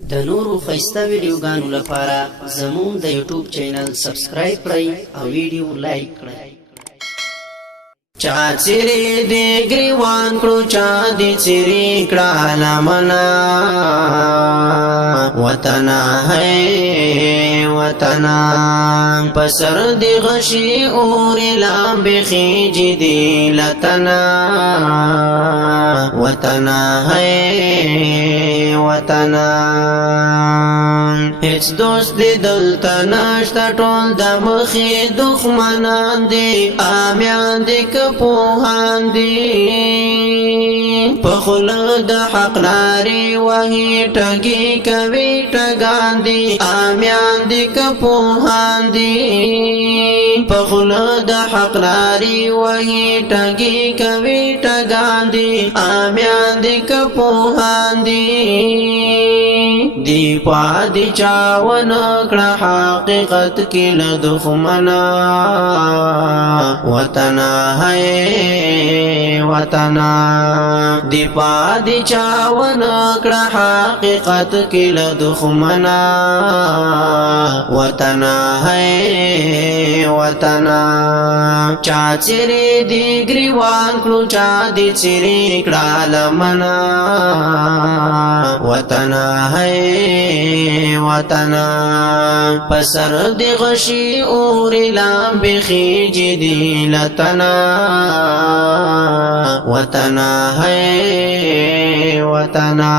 د نورو خيسته ویډیوګانو لپاره زموږ د یوټیوب چینل سبسکرایب کړئ او ویډیو لایک کړئ. چا چیرې دې ګریوان کړو چا دې چیرې کړه لمنا وطنا ہے وطنا پسر دی غشی اور لام بخیجی دی لتنا وطنا ہے وطنا هیڅ دوست دی دلتا ناشتا ټول د مخې دښمنان دی آمیان دی کپوهان دی په خوله د حق لارې وهي ټګي کوي ټګان دی آمیان دی کپوهان دی په خوله د حق لارې وهي ټګي کوي ټګان دی آمیان دی کپوهان دی دی پادی چاون کړه حقیقت کې له دښمنا وطنا ہے وطنا دی پادی چاون کړه حقیقت کې له دښمنا وطنا ہے وطنا چا چیرې دی ګریوان کړو چا دی چیرې کړه لمنا وطنا ہے وطنا پسر دی غشی اور لام بخیجی دی لتنا وطنا ہے وطنا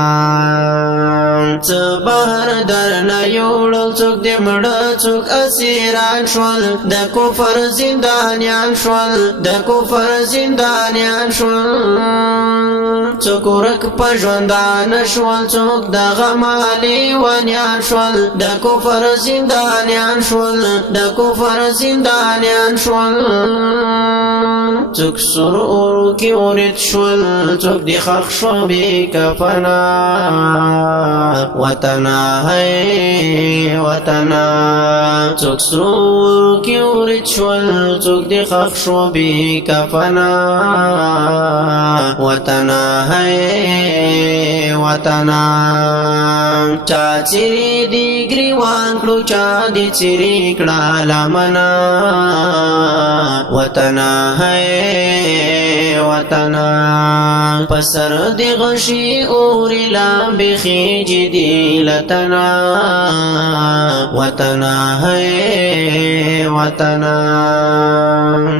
بهر درنا یوړل څوک دې مړه څوک اسیران شول د کفر زندانیان شول د کفر زندانیان شول څوک ورک په ژوندان شول څوک د غم لیونیان شول د کفر زندانیان شول د کفر زندانیان شول څوک سرور کې ورید شول څوک دی خخ شو بی کفنا وطنا ہے وطنا څوک سرور کې ورید شول څوک دی خخ شو بی کفنا وطنا ہے وطنا چا چیرې دی ګریوان کړو چا دی چیرې کړه لمنا وطنا ہے وطنا پسر دی غشی اور لام بخیجی دی لتنا وطنا ہے وطنا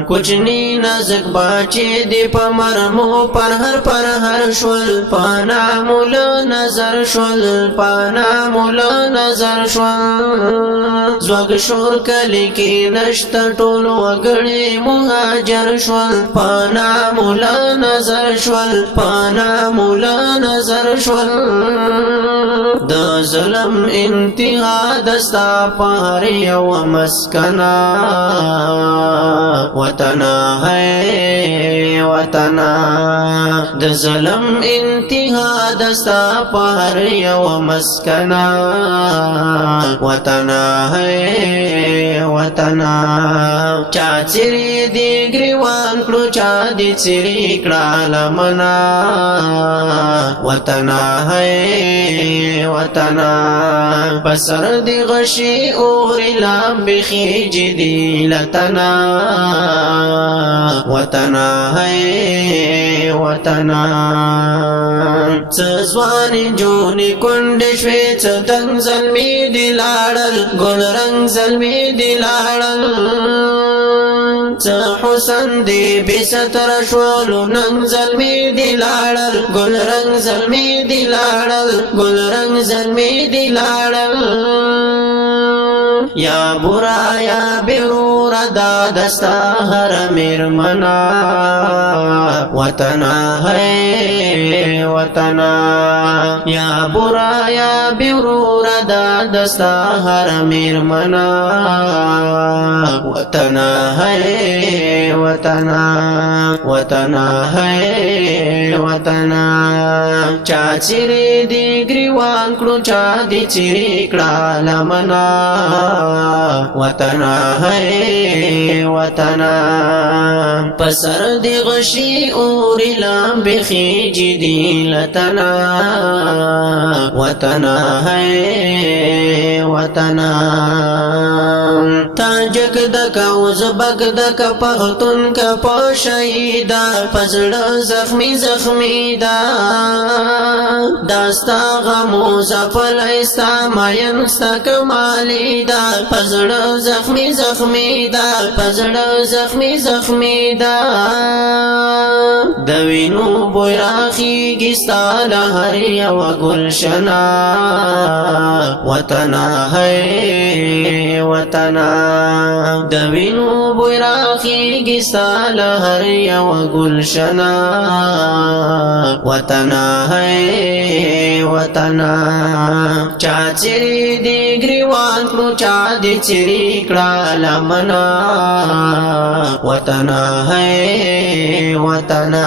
کچنی نزک باچے دی پمرمو پر ہر شول پانا مول نظر شول پانا مول نظر شول زوگ شور کلی کی نشت ټول وګړي مهاجر شول پانا مول نظر شول پانا مول نظر شول د ظلم انتها دستا پار یو مسکنا وطنا ہے وطنا د ظلم انتها دستا پار یو مسکنا وطنا ہے وطنا چا چیرې دی ګریوان کړو چا دی چیرې کړه لمنا وطنا ہے وطنا پسر دی غشی اور لام بخیجی دی لتنا وطنا ہے وطنا ځوان جونی کونډ شوې څه دنګ زلمی دی لاړل ګل رنگ زلمی دی لاړل څه حسن دی بی ستر شولو ننګ زلمی دی لاړل ګل رنگ زلمی دی لاړل ګل رنگ زلمی دی لاړل یا برا یا بیرور دا دستا ہر میرمنا وطنا ہے وطنا یا برا یا بیرور دا دستا ہر میرمنا وطنا ہے وطنا وطنا ہے وطنا چا چیرې دی ګریوان کړو چا دی چیرې کړه لمنا وطنا ہے وطنا پسر دی غشی اوری لامبی خیجی دی لتنا وطنا ہے وطنا تاجک دکا ازبک دکا پختون کا پوشیدہ پزڑ زخمی زخمی دا داستا غمو زفل ایستا ماینستا کمالی دا پزڑ زخمی زخمی دا پزڑ زخمی زخمی دا دوینو بویراخی گستا لہر یو گلشنا وطنا ہے وطنا دوینو بویراخی گستا لہر یو گلشنا وطنا ہے وطنا چاچری دی گریوان کرو چا دی چری کڑا لمنا وطنا ہے وطنا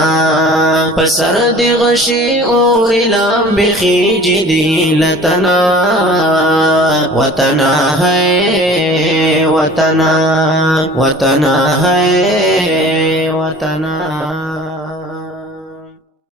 پسر دی غشی اوری لامبی خیجی دی لتنا وطنا ہے وطنا وطنا ہے وطنا